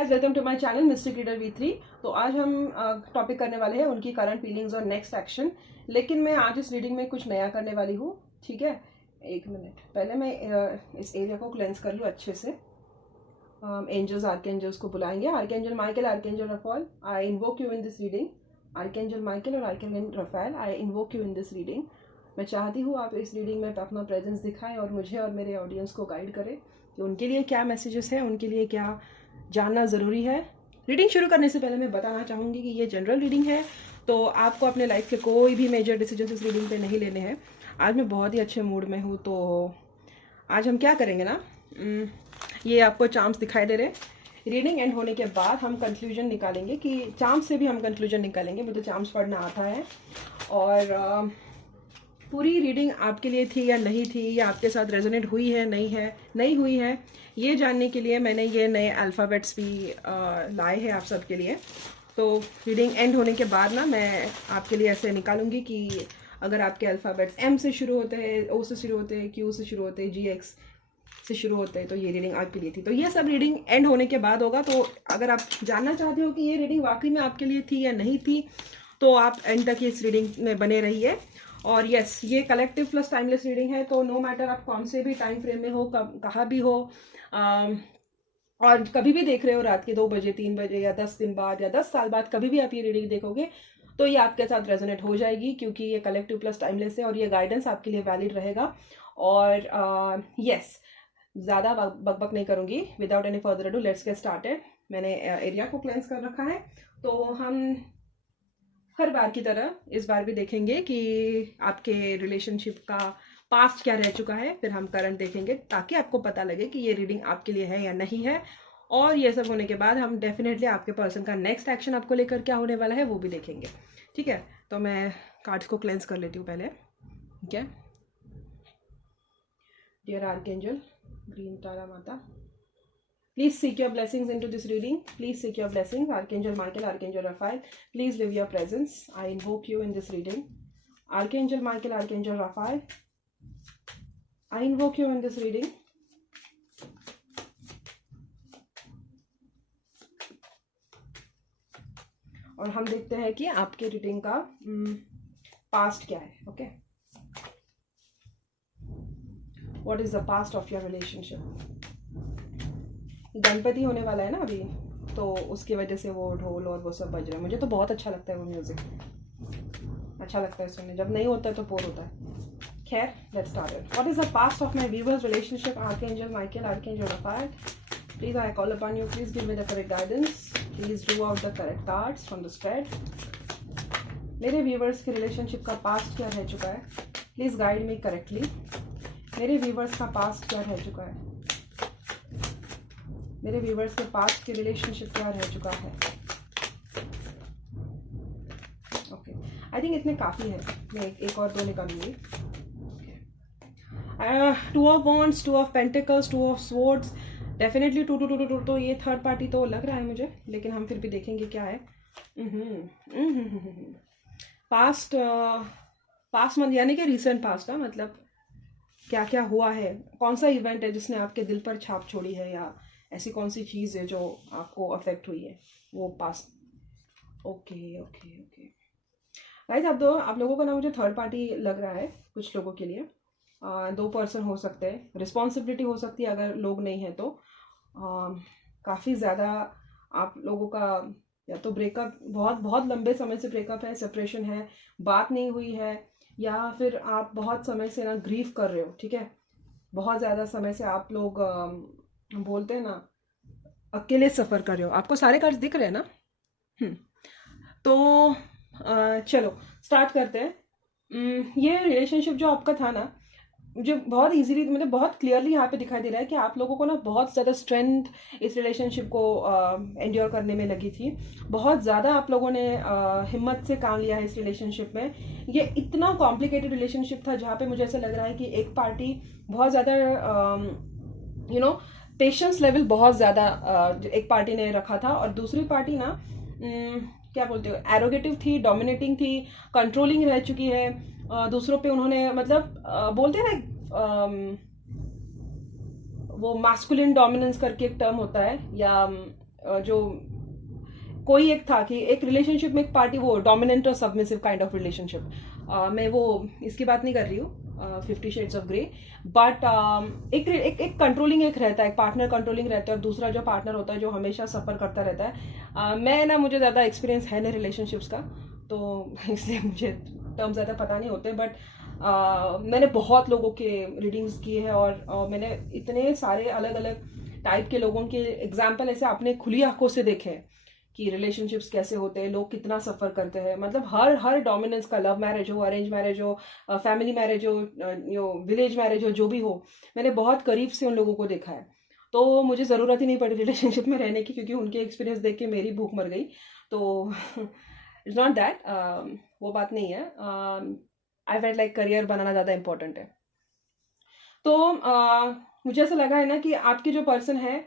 Guys, welcome to my channel mystic reader V3। तो आज हम टॉपिक करने वाले हैं उनकी करंट फीलिंग्स और नेक्स्ट एक्शन। लेकिन मैं आज इस रीडिंग में कुछ नया करने वाली हूँ, ठीक है। एक मिनट पहले मैं इस एरिया को क्लेंस कर लूँ अच्छे से। एंजल्स आर्कएंजल्स को बुलाएंगे। Archangel Michael, archangel Raphael, I invoke you in this reading. Archangel Michael और archangel Raphael, I invoke you in this reading. मैं चाहती हूँ आप इस रीडिंग में अपना प्रेजेंस दिखाएं और मुझे और मेरे ऑडियंस को गाइड करें कि उनके लिए क्या मैसेजेस हैं, उनके लिए क्या जानना ज़रूरी है। रीडिंग शुरू करने से पहले मैं बताना चाहूँगी कि ये जनरल रीडिंग है, तो आपको अपने लाइफ के कोई भी मेजर डिसीजन इस रीडिंग पे नहीं लेने हैं। आज मैं बहुत ही अच्छे मूड में हूँ, तो आज हम क्या करेंगे ना, ये आपको चार्म्स दिखाई दे रहे। रीडिंग एंड होने के बाद हम कंक्लूजन निकालेंगे कि चार्म्स से भी हम कंक्लूजन निकालेंगे। मुझे चार्म्स पढ़ना आता है और पूरी रीडिंग आपके लिए थी या नहीं थी, या आपके साथ रेजोनेट हुई है नहीं हुई है, ये जानने के लिए मैंने ये नए अल्फ़ाबेट्स भी लाए हैं आप सबके लिए। तो रीडिंग एंड होने के बाद ना मैं आपके लिए ऐसे निकालूंगी कि अगर आपके अल्फ़ाबेट्स M से शुरू होते हैं, O से शुरू होते हैं, Q से शुरू होते हैं, GX से शुरू होते हैं, तो ये रीडिंग आपके लिए थी। तो ये सब रीडिंग एंड होने के बाद होगा। तो अगर आप जानना चाहते हो कि ये रीडिंग वाकई में आपके लिए थी या नहीं थी, तो आप एंड तक इस रीडिंग में बने रहिए। और यस, ये कलेक्टिव प्लस टाइमलेस रीडिंग है, तो नो मैटर आप कौन से भी टाइम फ्रेम में हो, कहाँ भी हो, और कभी भी देख रहे हो, रात के 2 बजे, 3 बजे, या 10 दिन बाद, या 10 साल बाद, कभी भी आप ये रीडिंग देखोगे तो ये आपके साथ रेजोनेट हो जाएगी, क्योंकि ये कलेक्टिव प्लस टाइमलेस है और ये गाइडेंस आपके लिए वैलिड रहेगा। और यस, ज़्यादा बकबक नहीं करूँगी। Without any further ado let's get started. मैंने एरिया को क्लेंस कर रखा है, तो हम हर बार की तरह इस बार भी देखेंगे कि आपके रिलेशनशिप का पास्ट क्या रह चुका है, फिर हम करंट देखेंगे ताकि आपको पता लगे कि ये रीडिंग आपके लिए है या नहीं है। और ये सब होने के बाद हम डेफिनेटली आपके पर्सन का नेक्स्ट एक्शन आपको लेकर क्या होने वाला है वो भी देखेंगे, ठीक है। तो मैं कार्ड्स को क्लेंस कर लेती हूँ पहले, ठीक है। डियर आर्कएंजल, ग्रीन तारा माता, please seek your blessings into this reading. Please seek your blessings. Archangel Michael, Archangel Raphael, please live your presence. I invoke you in this reading. Archangel Michael, Archangel Raphael, I invoke you in this reading. और हम देखते हैं कि आपके reading का past क्या है, okay. What is the past of your relationship? Ganpati होने वाला है ना अभी, तो उसकी वजह से वो ढोल और वो सब बज रहा है। मुझे तो बहुत अच्छा लगता है वो म्यूजिक, अच्छा लगता है सुनने। जब नहीं होता है तो बोर होता है। खैर, let's start it. What is the past of my viewers relationship? Archangel Michael, archangel Raphael, please I call upon you, please give me the correct guidance, please drew out the correct cards from the spread. मेरे viewers के relationship का past क्या रह चुका है? Please guide me correctly. मेरे viewers का past क्या रह चुका है? मेरे व्यूवर्स के पास्ट की रिलेशनशिप क्या रह चुका है? ओके, आई थिंक इतने काफ़ी है। मैं एक और 2 निकालूंगी। Two of wands, 2 of pentacles, 2 of swords, definitely 2 तो ये थर्ड पार्टी तो लग रहा है मुझे, लेकिन हम फिर भी देखेंगे क्या है। पास्ट मंथ यानी कि रिसेंट पास्ट, मतलब क्या क्या हुआ है, कौन सा इवेंट है जिसने आपके दिल पर छाप छोड़ी है, या ऐसी कौन सी चीज़ है जो आपको अफेक्ट हुई है, वो पास। ओके ओके ओके गाइस, आप लोगों का ना मुझे थर्ड पार्टी लग रहा है। कुछ लोगों के लिए 2 पर्सन हो सकते हैं, रिस्पॉन्सिबिलिटी हो सकती है अगर लोग नहीं हैं तो। काफ़ी ज़्यादा आप लोगों का या तो ब्रेकअप, बहुत लंबे समय से ब्रेकअप है, सेपरेशन है, बात नहीं हुई है, या फिर आप बहुत समय से ना ग्रीव कर रहे हो, ठीक है। बहुत ज़्यादा समय से आप लोग बोलते हैं ना, अकेले सफ़र कर रहे हो। आपको सारे कार्ड्स दिख रहे हैं ना? तो चलो स्टार्ट करते हैं। ये रिलेशनशिप जो आपका था ना, मुझे बहुत इजीली, मतलब बहुत क्लियरली यहाँ पे दिखाई दे रहा है कि आप लोगों को ना बहुत ज़्यादा स्ट्रेंथ इस रिलेशनशिप को एंड्योर करने में लगी थी। बहुत ज़्यादा आप लोगों ने हिम्मत से काम लिया है इस रिलेशनशिप में। ये इतना कॉम्प्लिकेटेड रिलेशनशिप था जहाँ पे मुझे ऐसा लग रहा है कि एक पार्टी बहुत ज़्यादा पेशेंस लेवल बहुत ज़्यादा एक पार्टी ने रखा था, और दूसरी पार्टी ना क्या बोलते हो, एरोगेटिव थी, डोमिनेटिंग थी, कंट्रोलिंग रह चुकी है दूसरों पे। उन्होंने मतलब बोलते हैं ना, वो मास्कुलिन डोमिनेंस करके एक टर्म होता है, या जो कोई एक था कि एक रिलेशनशिप में एक पार्टी, वो डोमिनेंट और सबमिसिव काइंड ऑफ रिलेशनशिप, मैं वो इसकी बात नहीं कर रही हूँ 50 शेड्स ऑफ ग्रे, बट एक एक एक कंट्रोलिंग एक रहता है, एक पार्टनर कंट्रोलिंग रहता है और दूसरा जो पार्टनर होता है जो हमेशा सफर करता रहता है। मैं ना, मुझे ज़्यादा एक्सपीरियंस है ना रिलेशनशिप्स का, तो इसलिए मुझे टर्म ज़्यादा पता नहीं होते, बट मैंने बहुत लोगों के रीडिंग्स किए हैं और मैंने इतने सारे अलग अलग टाइप के लोगों के एग्जाम्पल ऐसे अपने खुली आंखों से देखे हैं कि रिलेशनशिप्स कैसे होते हैं, लोग कितना सफ़र करते हैं। मतलब हर हर डोमिनेंस का, लव मैरिज हो, अरेंज मैरिज हो, फैमिली मैरिज हो, विलेज मैरिज हो, जो भी हो, मैंने बहुत करीब से उन लोगों को देखा है। तो मुझे ज़रूरत ही नहीं पड़ी रिलेशनशिप में रहने की, क्योंकि उनके एक्सपीरियंस देख के मेरी भूख मर गई। तो इट्स नॉट दैट, वो बात नहीं है। आई फेल्ट लाइक करियर बनाना ज़्यादा इंपॉर्टेंट है। तो मुझे ऐसा लगा है ना कि आपके जो पर्सन है,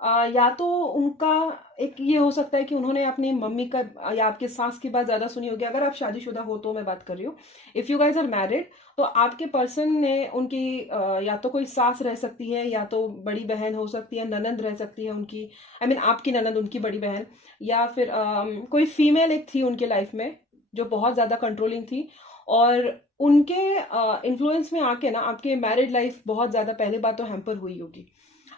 या तो उनका एक ये हो सकता है कि उन्होंने अपनी मम्मी का या आपके सास की बात ज़्यादा सुनी होगी। अगर आप शादीशुदा हो तो मैं बात कर रही हूँ, if you guys are married, तो आपके पर्सन ने उनकी या तो कोई सास रह सकती है, या तो बड़ी बहन हो सकती है, ननंद रह सकती है उनकी, आई मीन आपकी ननंद, उनकी बड़ी बहन, या फिर कोई फीमेल एक थी उनके लाइफ में जो बहुत ज़्यादा कंट्रोलिंग थी, और उनके इन्फ्लुएंस में आके ना आपके मैरिड लाइफ बहुत ज़्यादा, पहले बात तो हैम्पर हुई होगी।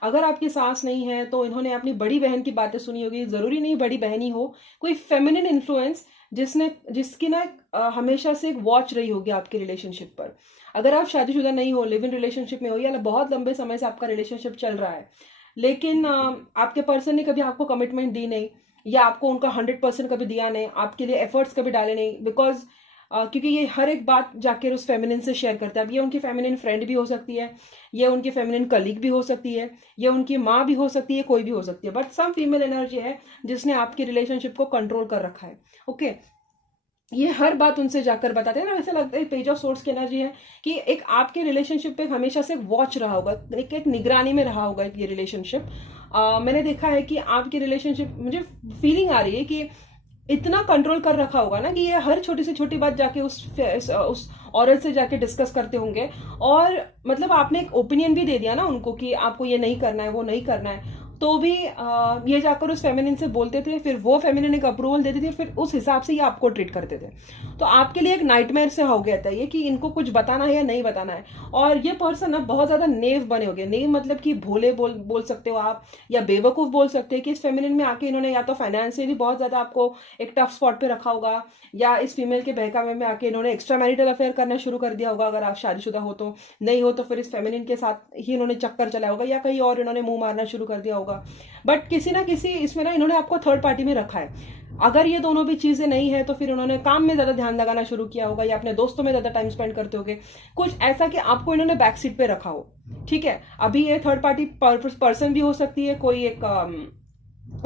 अगर आपकी सास नहीं है तो इन्होंने अपनी बड़ी बहन की बातें सुनी होगी, ज़रूरी नहीं बड़ी बहन ही हो, कोई फेमिनिन इन्फ्लुएंस जिसकी ना हमेशा से एक वॉच रही होगी आपके रिलेशनशिप पर। अगर आप शादीशुदा नहीं हो, लिव इन रिलेशनशिप में हो, या बहुत लंबे समय से आपका रिलेशनशिप चल रहा है, लेकिन आपके पर्सन ने कभी आपको कमिटमेंट दी नहीं, या आपको उनका 100% कभी दिया नहीं, आपके लिए एफर्ट्स कभी डाले नहीं, बिकॉज क्योंकि ये हर एक बात जाकर उस फेमिनिन से शेयर करता है। अब ये उनकी फेमिनिन फ्रेंड भी हो सकती है, ये उनकी फेमिनिन कलीग भी हो सकती है, ये उनकी माँ भी हो सकती है, कोई भी हो सकती है, बट सम फीमेल एनर्जी है जिसने आपकी रिलेशनशिप को कंट्रोल कर रखा है। ओके, ये हर बात उनसे जाकर बताते हैं ना, वैसे लगता है पेज ऑफ सोर्स की एनर्जी है कि एक आपके रिलेशनशिप पे हमेशा से एक वॉच रहा होगा, एक निगरानी में रहा होगा ये रिलेशनशिप। मैंने देखा है कि आपकी रिलेशनशिप, मुझे फीलिंग आ रही है कि इतना कंट्रोल कर रखा होगा ना कि ये हर छोटी से छोटी बात जाके उस औरत से जाके डिस्कस करते होंगे, और मतलब आपने एक ओपिनियन भी दे दिया ना उनको कि आपको ये नहीं करना है, वो नहीं करना है, तो भी ये जाकर उस फेमिनिन से बोलते थे, फिर वो फेमिनिन एक अप्रूवल देती थी, फिर उस हिसाब से ये आपको ट्रीट करते थे। तो आपके लिए एक नाइटमेयर से हो गया था ये कि इनको कुछ बताना है या नहीं बताना है। और ये पर्सन ना बहुत ज्यादा नेव बने हो गए। नेव मतलब कि भोले बोल सकते हो आप, या बेवकूफ बोल सकते हैं कि इस फेमिनिन में आके इन्होंने या तो फाइनेंशियली बहुत ज्यादा आपको एक टफ स्पॉट पे रखा होगा, या इस फीमेल के बहकावे में आके इन्होंने एक्स्ट्रा मैरिटल अफेयर करना शुरू कर दिया होगा, अगर आप शादीशुदा हो तो। नहीं हो तो फिर इस फेमिनिन के साथ ही इन्होंने चक्कर चलाया होगा, या कहीं और इन्होंने मुंह मारना शुरू कर दिया होगा। बट किसी ना किसी इसमें ना इन्होंने आपको थर्ड पार्टी में रखा है। अगर ये दोनों भी चीजें नहीं है तो फिर उन्होंने काम में ज्यादा ध्यान लगाना शुरू किया होगा, या अपने दोस्तों में ज्यादा टाइम स्पेंड करते होगे, कुछ ऐसा कि आपको इन्होंने बैक सीट पे रखा हो। ठीक है, अभी ये थर्ड पार्टी पर्सन भी हो सकती है, कोई एक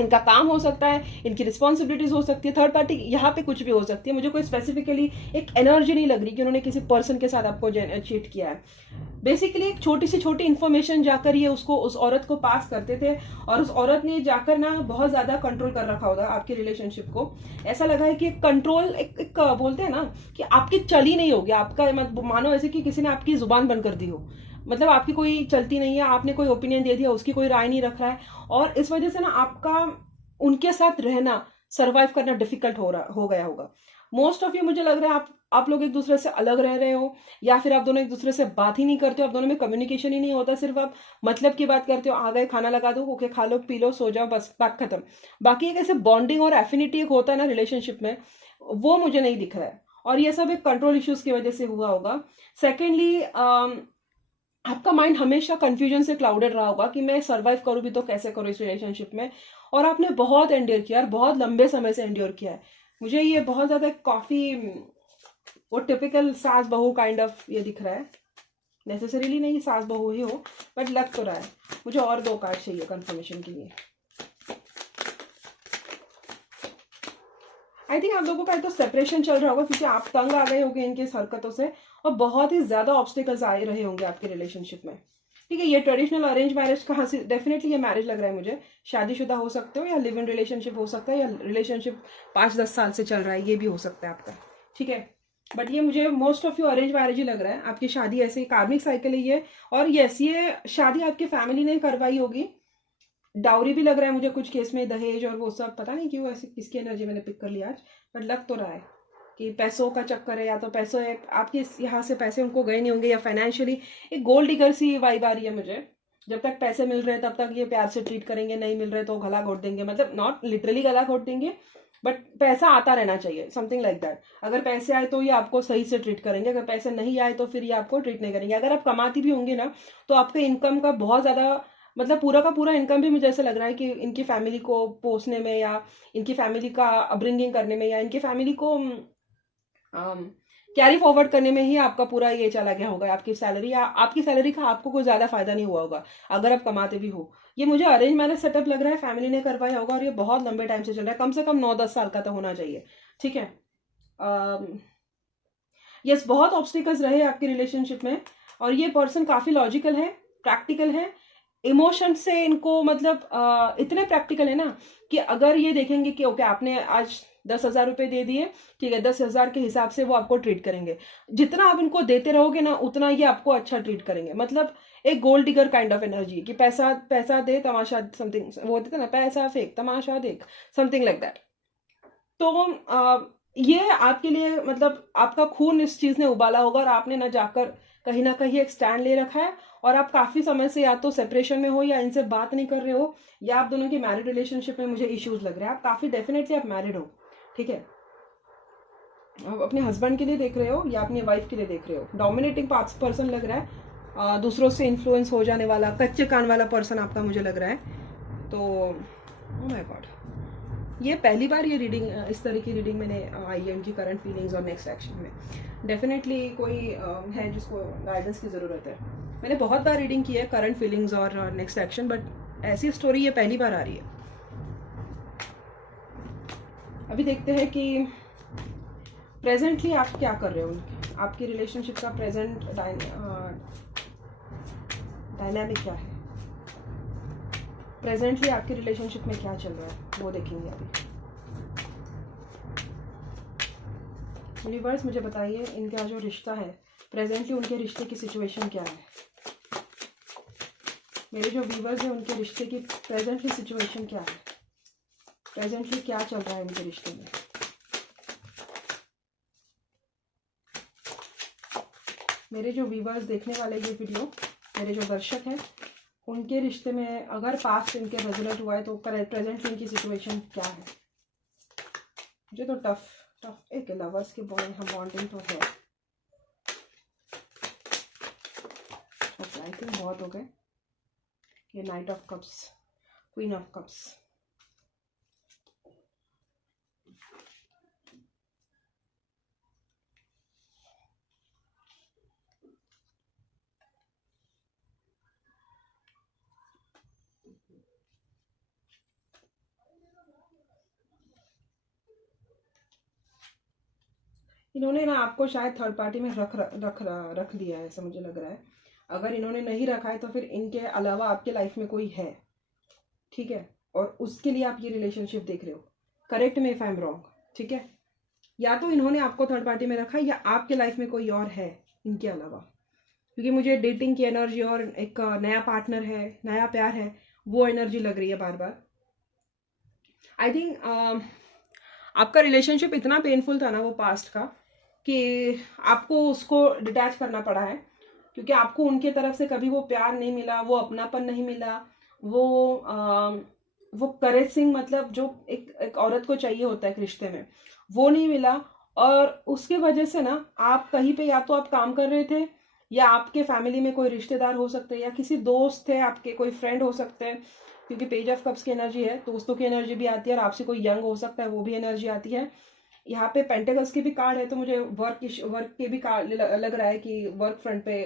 इनका काम हो सकता है, इनकी रिस्पॉन्सिबिलिटीज हो सकती है, थर्ड पार्टी यहाँ पे कुछ भी हो सकती है। मुझे कोई स्पेसिफिकली एक एनर्जी नहीं लग रही कि उन्होंने किसी पर्सन के साथ आपको चीट किया है। बेसिकली एक छोटी सी छोटी इन्फॉर्मेशन जाकर ये उसको, उस औरत को पास करते थे, और उस औरत ने जाकर ना बहुत ज्यादा कंट्रोल कर रखा होगा आपके रिलेशनशिप को। ऐसा लगा है कि कंट्रोल एक बोलते हैं ना कि आपकी चली नहीं होगी, आपका मानो ऐसे कि किसी ने आपकी जुबान बंद कर दी हो, मतलब आपकी कोई चलती नहीं है, आपने कोई ओपिनियन दे दिया, उसकी कोई राय नहीं रख रहा है, और इस वजह से ना आपका उनके साथ रहना, सरवाइव करना डिफिकल्ट हो गया होगा। मोस्ट ऑफ यू, मुझे लग रहा है आप लोग एक दूसरे से अलग रह रहे हो, या फिर आप दोनों एक दूसरे से बात ही नहीं करते हो, आप दोनों में कम्युनिकेशन ही नहीं होता, सिर्फ आप मतलब की बात करते हो, आ गए खाना लगा दो, ओके खा लो पी लो सो जाओ, बस बात खत्म। बाकी एक ऐसे बॉन्डिंग और एफिनिटी एक होता है ना रिलेशनशिप में, वो मुझे नहीं दिख रहा है, और ये सब एक कंट्रोल इश्यूज की वजह से हुआ होगा। सेकेंडली, आपका माइंड हमेशा कंफ्यूजन से क्लाउडेड रहा होगा कि मैं सर्वाइव करूं भी तो कैसे करूं इस रिलेशनशिप में, और आपने बहुत एंड्योर किया है, बहुत लंबे समय से एंड्योर किया है। मुझे ये बहुत ज्यादा काफी वो टिपिकल सास बहू काइंड ऑफ ये दिख रहा है, नेसेसरीली नहीं सास बहू ही हो, बट लग तो रहा है। मुझे और 2 कार्ड चाहिए कंफर्मेशन के लिए। आई थिंक आप लोगों का तो सेपरेशन चल रहा होगा, क्योंकि आप तंग आ गए होंगे इनकी हरकतों से, और बहुत ही ज्यादा ऑब्स्टिकल्स आए रहे होंगे आपके रिलेशनशिप में। ठीक है, ये ट्रेडिशनल अरेंज मैरिज कहाँ से, डेफिनेटली ये मैरिज लग रहा है मुझे। शादीशुदा हो सकते हो, या लिव इन रिलेशनशिप हो सकता है, या रिलेशनशिप 5-10 साल से चल रहा है, ये भी हो सकता है आपका। ठीक है, बट ये मुझे most of you arrange marriage ही लग रहा है। आपकी शादी ऐसे कार्मिक साइकिल ही है, और यस, ये शादी आपकी फैमिली ने करवाई होगी, डाउरी भी लग रहा है मुझे कुछ केस में, दहेज और वो सब, पता नहीं क्यों ऐसे किसकी एनर्जी मैंने पिक कर लिया आज, बट लग तो रहा है कि पैसों का चक्कर है, या तो पैसों है आपके यहाँ से पैसे उनको गए नहीं होंगे, या फाइनेंशियली एक गोल्ड डिगर सी वाइब आ रही है मुझे। जब तक पैसे मिल रहे हैं तब तक ये प्यार से ट्रीट करेंगे, नहीं मिल रहे तो गला घोट देंगे, मतलब नॉट लिटरली गला घोट देंगे, बट पैसा आता रहना चाहिए, समथिंग लाइक दैट। अगर पैसे आए तो ये आपको सही से ट्रीट करेंगे, अगर पैसे नहीं आए तो फिर ये आपको ट्रीट नहीं करेंगे। अगर आप कमाती भी होंगे ना तो आपके इनकम का बहुत ज़्यादा, मतलब पूरा का पूरा इनकम भी मुझे ऐसा लग रहा है कि इनकी फैमिली को पोसने में, या इनकी फैमिली का अपब्रिंगिंग करने में, या इनकी फैमिली को कैरी फॉरवर्ड करने में ही आपका पूरा ये चला गया होगा। आपकी सैलरी, या आपकी सैलरी का आपको कोई ज़्यादा फायदा नहीं हुआ होगा अगर आप कमाते भी हो। ये मुझे अरेंज मैरिज सेटअप लग रहा है, फैमिली ने करवाया होगा, और ये बहुत लंबे टाइम से चल रहा है, कम से कम 9-10 साल का तो होना चाहिए, ठीक है। यस, बहुत ऑब्स्टिकल्स रहे आपके रिलेशनशिप में, और ये पर्सन काफ़ी लॉजिकल है, प्रैक्टिकल है, इमोशन से इनको मतलब इतने प्रैक्टिकल है ना कि अगर ये देखेंगे कि ओके आपने आज 10,000 रुपये दे दिए, ठीक है, 10,000 के हिसाब से वो आपको ट्रीट करेंगे। जितना आप इनको देते रहोगे ना उतना ये आपको अच्छा ट्रीट करेंगे। मतलब एक gold digger kind of energy कि पैसा पैसा दे तमाशा, समथिंग वो होता है ना, पैसा फेंक तमाशा देख, समथिंग लाइक दैट। तो ये आपके लिए मतलब आपका खून इस चीज़ ने उबाला होगा, और आपने ना कहीं एक स्टैंड ले रखा है, और आप काफ़ी समय से या तो सेपरेशन में हो, या इनसे बात नहीं कर रहे हो, या आप दोनों की मैरिड रिलेशनशिप में मुझे इश्यूज लग रहे हैं। आप काफ़ी डेफिनेटली आप मैरिड हो, ठीक है। आप अपने हस्बैंड के लिए देख रहे हो या अपनी वाइफ के लिए देख रहे हो। डोमिनेटिंग पर्सन लग रहा है, दूसरों से इन्फ्लुएंस हो जाने वाला, कच्चे कान वाला पर्सन आपका मुझे लग रहा है। तो ओह माय गॉड, ये पहली बार ये रीडिंग, इस तरह की रीडिंग मैंने आई है उनकी करंट फीलिंग्स और नेक्स्ट एक्शन में। डेफिनेटली कोई है जिसको गाइडेंस की ज़रूरत है। मैंने बहुत बार रीडिंग की है करंट फीलिंग्स और नेक्स्ट एक्शन, बट ऐसी स्टोरी ये पहली बार आ रही है। अभी देखते हैं कि प्रेजेंटली आप क्या कर रहे हो, आपकी रिलेशनशिप का प्रेजेंट डायनामिक क्या है, प्रेजेंटली आपकी रिलेशनशिप में क्या चल रहा है, वो देखेंगे अभी। यूनिवर्स मुझे बताइए इनका जो रिश्ता है प्रेजेंटली, उनके रिश्ते की सिचुएशन क्या है। मेरे जो व्यूवर्स हैं उनके रिश्ते की प्रेजेंटली सिचुएशन क्या है, प्रेजेंटली क्या चल रहा है उनके रिश्ते में। मेरे जो व्यूवर्स देखने वाले ये वीडियो, मेरे जो दर्शक हैं, उनके रिश्ते में अगर पास्ट इनके रेजोनेट हुआ है तो प्रेजेंटली इनकी सिचुएशन क्या है। मुझे तो टफ एक लवर्स के बॉन्डिंग तो है। आई थिंक बहुत हो गए। ये night of cups, queen of cups, इन्होंने ना आपको शायद थर्ड पार्टी में रख दिया है, ऐसा मुझे लग रहा है। अगर इन्होंने नहीं रखा है तो फिर इनके अलावा आपके लाइफ में कोई है, ठीक है, और उसके लिए आप ये रिलेशनशिप देख रहे हो। Correct me if I am wrong, ठीक है। या तो इन्होंने आपको थर्ड पार्टी में रखा है, या आपके लाइफ में कोई और है इनके अलावा, क्योंकि मुझे डेटिंग की एनर्जी और एक नया पार्टनर है, नया प्यार है, वो एनर्जी लग रही है बार बार। आई थिंक आपका रिलेशनशिप इतना पेनफुल था ना वो पास्ट का, कि आपको उसको डिटैच करना पड़ा है, क्योंकि आपको उनके तरफ से कभी वो प्यार नहीं मिला, वो अपनापन नहीं मिला, वो करेसिंग, मतलब जो एक औरत को चाहिए होता है एक रिश्ते में, वो नहीं मिला। और उसके वजह से ना आप कहीं पे, या तो आप काम कर रहे थे, या आपके फैमिली में कोई रिश्तेदार हो सकते हैं, या किसी दोस्त थे आपके, कोई फ्रेंड हो सकते हैं, क्योंकि पेज ऑफ कप्स की एनर्जी है, दोस्तों की एनर्जी भी आती है, और आपसे कोई यंग हो सकता है, वो भी एनर्जी आती है। यहाँ पे पेंटेकल्स के भी कार्ड है, तो मुझे वर्क के भी कार्ड लग रहा है कि वर्क फ्रंट पे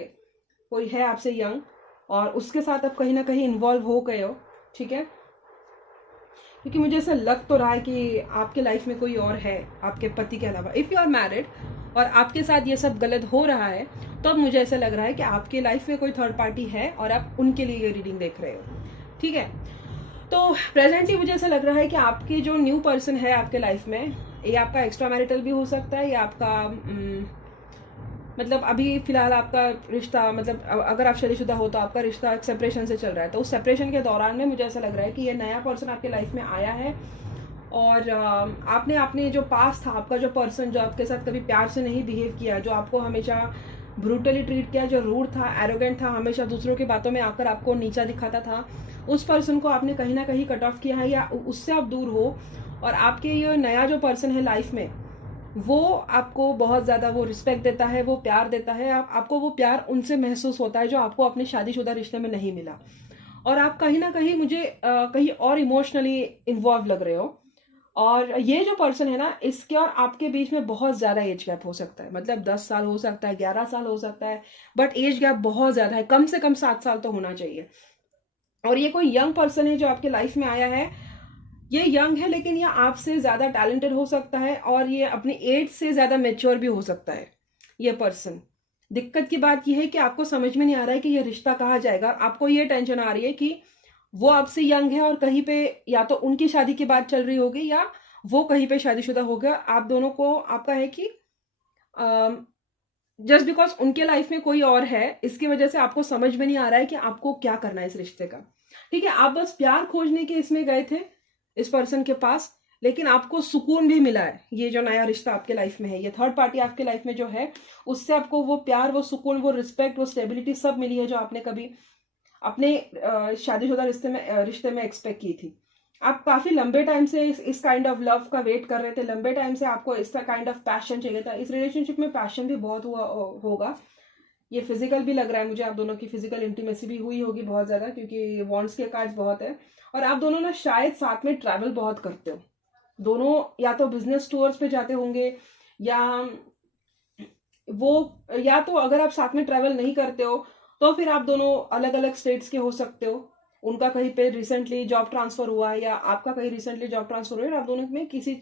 कोई है आपसे यंग, और उसके साथ आप कहीं ना कहीं इन्वॉल्व हो गए हो, ठीक है। क्योंकि मुझे ऐसा लग तो रहा है कि आपके लाइफ में कोई और है आपके पति के अलावा। इफ़ यू आर मैरिड और आपके साथ ये सब गलत हो रहा है, तो अब मुझे ऐसा लग रहा है कि आपके लाइफ में कोई थर्ड पार्टी है, और आप उनके लिए ये रीडिंग देख रहे हो, ठीक है। तो प्रेजेंटली मुझे ऐसा लग रहा है कि आपकी जो न्यू पर्सन है आपके लाइफ में, ये आपका एक्स्ट्रा मैरिटल भी हो सकता है, या आपका मतलब अभी फिलहाल आपका रिश्ता, मतलब अगर आप शादीशुदा हो तो आपका रिश्ता एक सेपरेशन से चल रहा है, तो उस सेपरेशन के दौरान में मुझे ऐसा लग रहा है कि ये नया पर्सन आपके लाइफ में आया है और आपने अपने जो पास था, आपका जो पर्सन जो आपके साथ कभी प्यार से नहीं बिहेव किया, जो आपको हमेशा ब्रूटली ट्रीट किया, जो रूड था, एरोगेंट था, हमेशा दूसरों की बातों में आकर आपको नीचा दिखाता था, उस पर्सन को आपने कहीं ना कहीं कट ऑफ किया है या उससे आप दूर हो। और आपके ये नया जो पर्सन है लाइफ में, वो आपको बहुत ज़्यादा वो रिस्पेक्ट देता है, वो प्यार देता है, आपको वो प्यार उनसे महसूस होता है जो आपको अपने शादीशुदा रिश्ते में नहीं मिला। और आप कहीं ना कहीं मुझे कहीं और इमोशनली इन्वॉल्व लग रहे हो। और ये जो पर्सन है ना, इसके और आपके बीच में बहुत ज़्यादा एज गैप हो सकता है, मतलब 10 साल हो सकता है, 11 साल हो सकता है, बट एज गैप बहुत ज़्यादा है, कम से कम 7 साल तो होना चाहिए। और ये कोई यंग पर्सन है जो आपके लाइफ में आया है। ये यंग है लेकिन ये आपसे ज़्यादा टैलेंटेड हो सकता है और ये अपनी एज से ज़्यादा मेच्योर भी हो सकता है ये पर्सन। दिक्कत की बात यह है कि आपको समझ में नहीं आ रहा है कि ये रिश्ता कहाँ जाएगा। आपको ये टेंशन आ रही है कि वो आपसे यंग है और कहीं पे या तो उनकी शादी की बात चल रही होगी या वो कहीं पे शादीशुदा हो गया। आप दोनों को आपका है कि जस्ट बिकॉज उनके लाइफ में कोई और है, इसकी वजह से आपको समझ में नहीं आ रहा है कि आपको क्या करना है इस रिश्ते का। ठीक है, आप बस प्यार खोजने के इसमें गए थे इस पर्सन के पास, लेकिन आपको सुकून भी मिला है। ये जो नया रिश्ता आपके लाइफ में है, ये थर्ड पार्टी आपके लाइफ में जो है, उससे आपको वो प्यार, वो सुकून, वो रिस्पेक्ट, वो स्टेबिलिटी सब मिली है जो आपने कभी अपने शादीशुदा रिश्ते में एक्सपेक्ट की थी। आप काफी लंबे टाइम से इस काइंड ऑफ लव का वेट कर रहे थे, लंबे टाइम से आपको इस काइंड ऑफ पैशन चाहिए था। इस रिलेशनशिप में पैशन भी बहुत हुआ होगा, ये फिजिकल भी लग रहा है मुझे, आप दोनों की फिजिकल इंटीमेसी भी हुई होगी बहुत ज्यादा, क्योंकि वॉन्ड्स के कार्ड्स बहुत है। और आप दोनों ना शायद साथ में ट्रैवल बहुत करते हो, दोनों या तो बिजनेस टूर्स पे जाते होंगे या या तो अगर आप साथ में ट्रैवल नहीं करते हो तो फिर आप दोनों अलग अलग स्टेट्स के हो सकते हो। उनका कहीं पे रिसेंटली जॉब ट्रांसफर हुआ है या आपका कहीं रिसेंटली जॉब ट्रांसफर हुआ है और आप दोनों में किसी